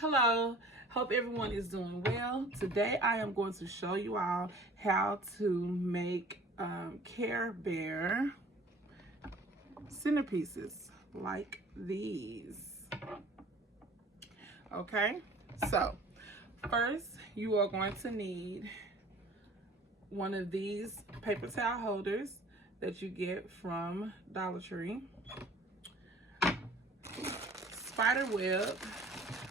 Hello, hope everyone is doing well. Today I am going to show you all how to make Care Bear centerpieces like these. Okay, so first you are going to need one of these paper towel holders that you get from Dollar Tree. Spiderweb.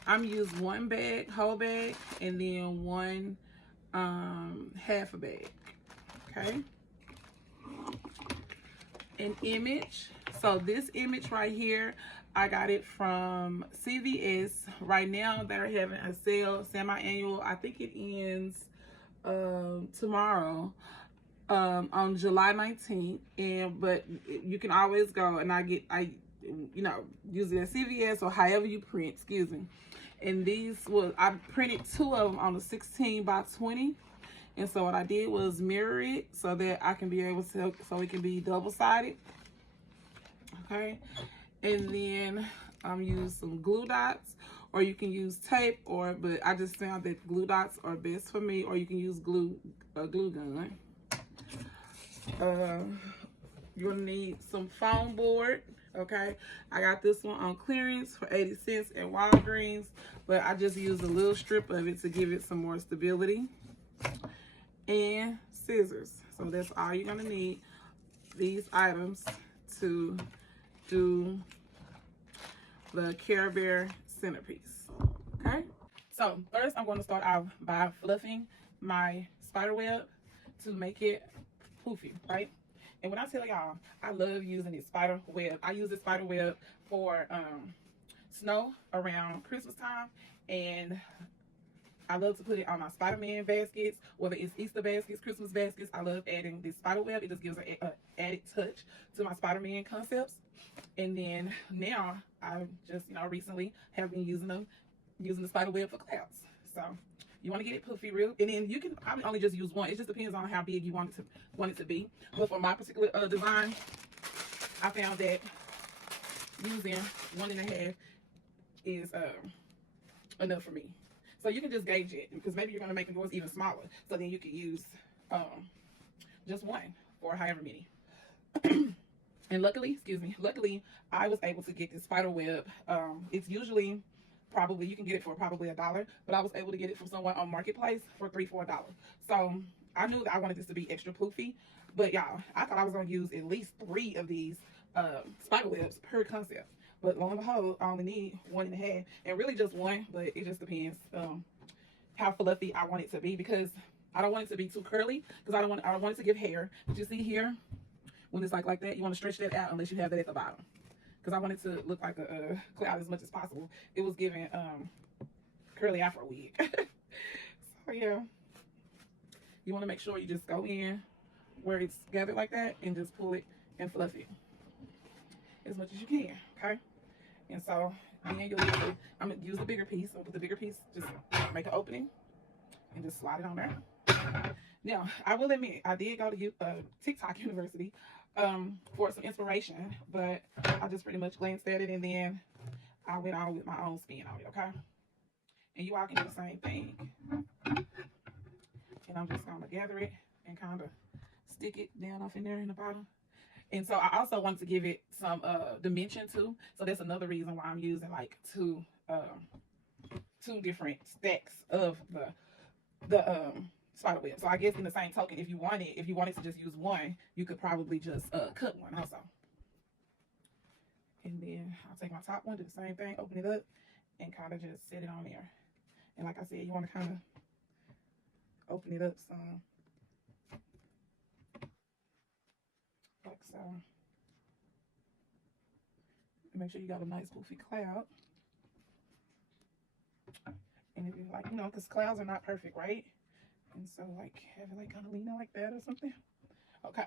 I'm using one bag, whole bag, and then one half a bag. Okay. An image. So this image right here, I got it from CVS. Right now they're having a sale, semi-annual. I think it ends tomorrow. On July 19th, but you can always go and I use it at CVS or however you print, excuse me. And I printed two of them on a 16 by 20. And so what I did was mirror it so that I can be able to, so it can be double-sided. Okay. And then use some glue dots, or you can use tape, but I just found that glue dots are best for me, or you can use a glue gun. You're gonna need some foam board. Okay, I got this one on clearance for 80 cents at Walgreens, but I just used a little strip of it to give it some more stability. And scissors. So that's all you're gonna need, these items, to do the Care Bear centerpiece. Okay, so first I'm going to start out by fluffing my spider web to make it poofy, right? And when I tell y'all, I love using this spider web. I use this spider web for snow around Christmas time, and I love to put it on my Spider-Man baskets, whether it's Easter baskets, Christmas baskets. I love adding this spider web. It just gives an added touch to my Spider-Man concepts. And then now I just, recently have been using the spider web for clouds. So you want to get it poofy real, and then you can probably only just use one. It just depends on how big you want it to be. But for my particular design, I found that using 1.5 is enough for me. So you can just gauge it, because maybe you're going to make yours even smaller. So then you can use just one or however many. And luckily, I was able to get this spider web. It's usually you can get it for probably $1, but I was able to get it from someone on Marketplace for $3-4. So I knew that I wanted this to be extra poofy, but y'all, I thought I was going to use at least 3 of these spider webs per concept. But lo and behold, I only need 1.5, and really just one, but it just depends how fluffy I want it to be, because I don't want it to be too curly, because I don't want it to give hair. But you see here, when it's like that, you want to stretch that out unless you have that at the bottom, because I want it to look like a cloud as much as possible. It was giving curly afro wig. So yeah, you want to make sure you just go in where it's gathered like that and just pull it and fluff it as much as you can. Okay, and so then I'm gonna use the bigger piece. So with the bigger piece, just make an opening and just slide it on there. Now, I will admit, I did go to TikTok University for some inspiration, but I just pretty much glanced at it, and then I went on with my own spin on it, okay? And you all can do the same thing. And I'm just going to gather it and kind of stick it down off in there in the bottom. And so I also want to give it some dimension too. So that's another reason why I'm using like two different stacks of the spider web. So I guess in the same token, if you wanted to just use one, you could probably just cut one also. And then I'll take my top one, do the same thing, open it up, and kind of just set it on there. And like I said, you want to kind of open it up some, like so. And make sure you got a nice poofy cloud. And if you like, because clouds are not perfect, right? And so like have it like kind of leaning like that or something. Okay.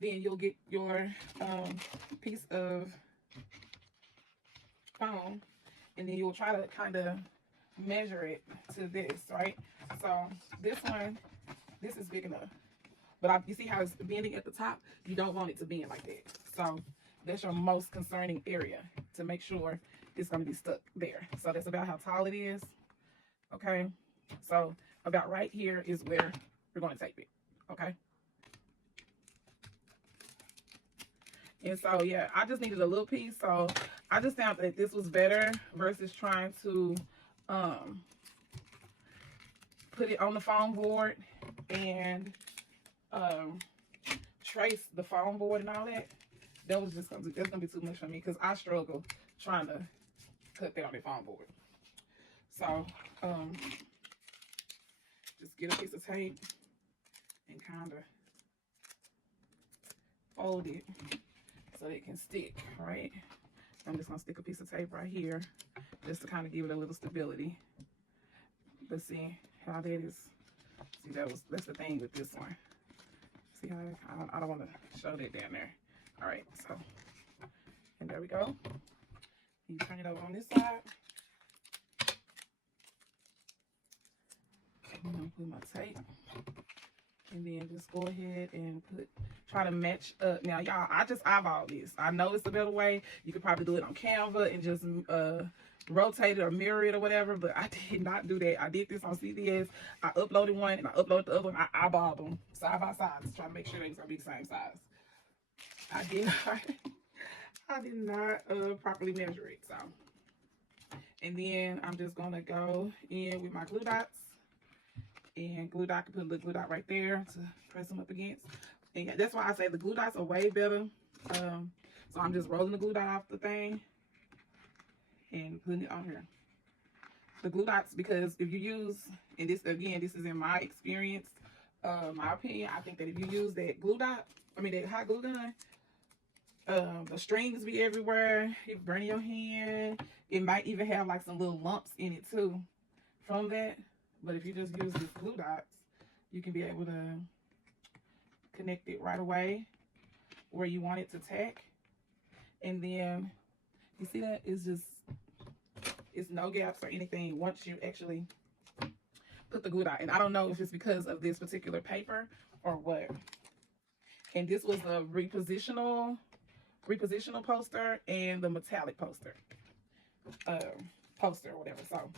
Then you'll get your piece of foam, and then you'll try to kind of measure it to this, right? So this is big enough. But you see how it's bending at the top? You don't want it to bend like that. So that's your most concerning area, to make sure it's going to be stuck there. So that's about how tall it is. Okay, so about right here is where we're going to tape it. Okay. And so, yeah, I just needed a little piece. So I just found that this was better versus trying to put it on the foam board and trace the foam board and all that. That was just that's gonna be too much for me because I struggle trying to cut that on the foam board. So just get a piece of tape and kind of fold it so it can stick, right? I'm just gonna stick a piece of tape right here just to kind of give it a little stability. But see how that is. See, that's the thing with this one. See how I don't want to show that down there. All right, so and there we go. You turn it over on this side. I'm gonna put my tape, and then just go ahead and try to match up. Now, y'all, I just eyeball this. I know it's a better way. You could probably do it on Canva and just rotate it or mirror it or whatever, but I did not do that. I did this on CVS. I uploaded one and I uploaded the other one. I eyeballed them side by side to try to make sure they're gonna be the same size. I did not properly measure it. So, and then I'm just gonna go in with my glue dots. And glue dot, I can put a little glue dot right there to press them up against. And that's why I say the glue dots are way better. So I'm just rolling the glue dot off the thing and putting it on here. The glue dots, because if you use, and this again, this is in my experience, my opinion, I think that if you use that glue dot, that hot glue gun, the strings be everywhere. You burn your hand. It might even have like some little lumps in it too from that. But if you just use these glue dots, you can be able to connect it right away where you want it to tack. And then, you see that? It's no gaps or anything once you actually put the glue dot. And I don't know if it's because of this particular paper or what. And this was a repositional poster and the metallic poster. Or whatever. So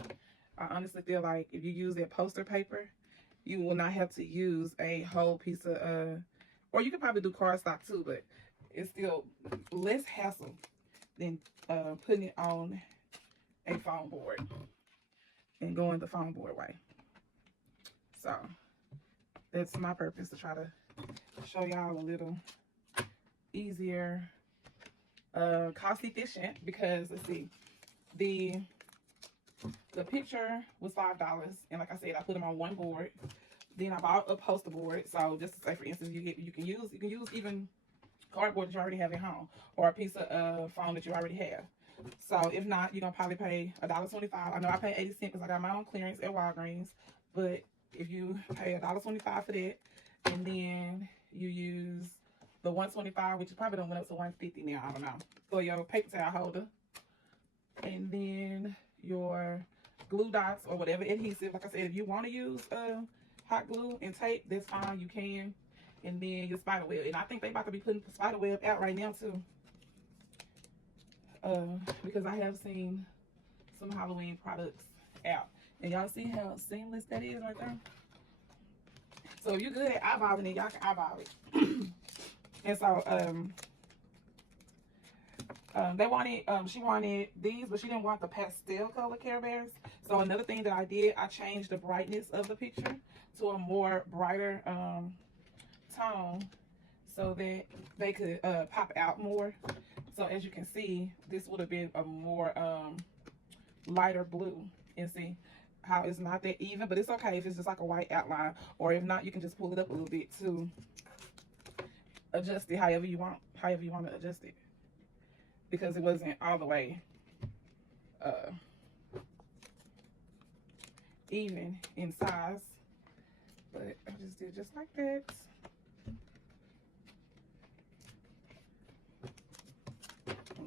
I honestly feel like if you use that poster paper, you will not have to use a whole piece of, or you could probably do cardstock too, but it's still less hassle than putting it on a foam board and going the foam board way. So that's my purpose, to try to show y'all a little easier, cost efficient, because let's see, the picture was $5, and like I said, I put them on one board. Then I bought a poster board. So just to say, for instance, you can use even cardboard that you already have at home, or a piece of foam that you already have. So if not, you're gonna probably pay $1.25. I know I paid 80 cents because I got mine on clearance at Walgreens. But if you pay $1.25 for that, and then you use the $1.25, which probably don't went up to $1.50 now, I don't know, for your paper towel holder, and then your glue dots or whatever adhesive. Like I said, if you want to use hot glue and tape, that's fine, you can. And then your Spiderweb, and I think they about to be putting Spiderweb out right now too, because I have seen some Halloween products out, and y'all see how seamless that is right there. So if you're good at eyeballing it, y'all can eyeball it. And so she wanted these, but she didn't want the pastel color Care Bears. So another thing that I did, I changed the brightness of the picture to a more brighter tone so that they could pop out more. So as you can see, this would have been a more lighter blue. And see how it's not that even, but it's okay if it's just like a white outline, or if not, you can just pull it up a little bit to adjust it however you want to adjust it, because it wasn't all the way even in size. But I just did just like that.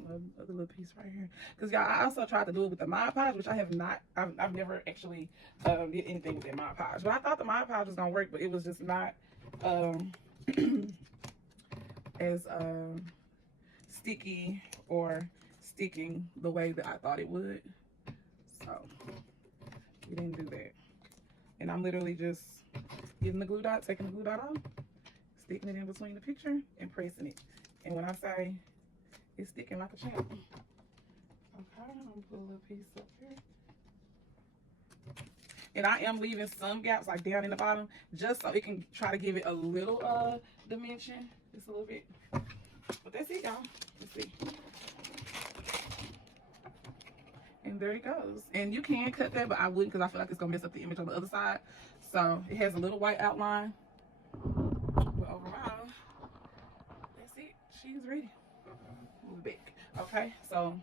Another little piece right here, because y'all, I also tried to do it with the Mod Podge, which I have not. I've never actually did anything with that Mod Podge, but I thought the Mod Podge was gonna work, but it was just not as sticky sticking the way that I thought it would. So we didn't do that. And I'm literally just getting the glue dot, taking the glue dot off, sticking it in between the picture and pressing it. And when I say it's sticking like a champ. Okay, I'm gonna put a little piece up here. And I am leaving some gaps like down in the bottom just so it can try to give it a little dimension, just a little bit. But that's it, y'all. Let's see. And there it goes. And you can cut that, but I wouldn't because I feel like it's gonna mess up the image on the other side. So it has a little white outline. But overall, that's it. She's ready. Move back. Okay, so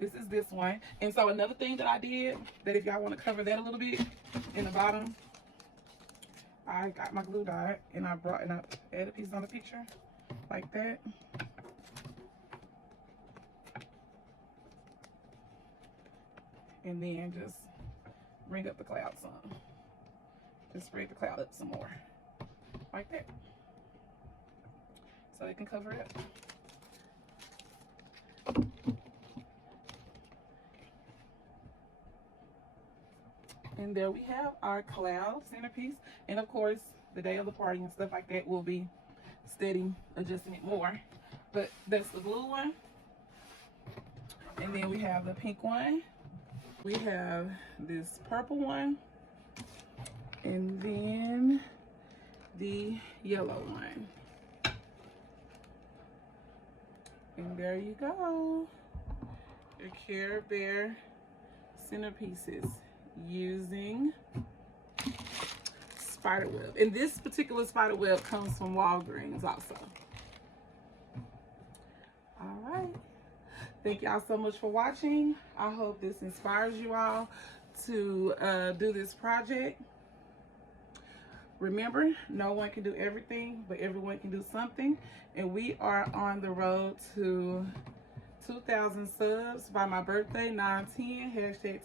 this is this one. And so another thing that I did, that if y'all want to cover that a little bit in the bottom, I got my glue dot and I added pieces on the picture like that. And then just bring up the cloud some. Just spread the cloud up some more. Like that. So it can cover it up. And there we have our cloud centerpiece. And of course, the day of the party and stuff like that, will be steady adjusting it more. But that's the blue one. And then we have the pink one. We have this purple one. And then the yellow one. And there you go. Your Care Bear centerpieces using Spiderweb. And this particular Spiderweb comes from Walgreens also. All right. Thank y'all so much for watching. I hope this inspires you all to do this project. Remember, no one can do everything, but everyone can do something. And we are on the road to 2,000 subs by my birthday, 9/10, hashtag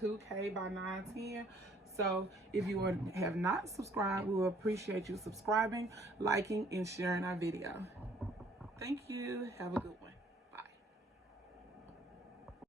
2K by 9/10. So if you have not subscribed, we will appreciate you subscribing, liking, and sharing our video. Thank you. Have a good one.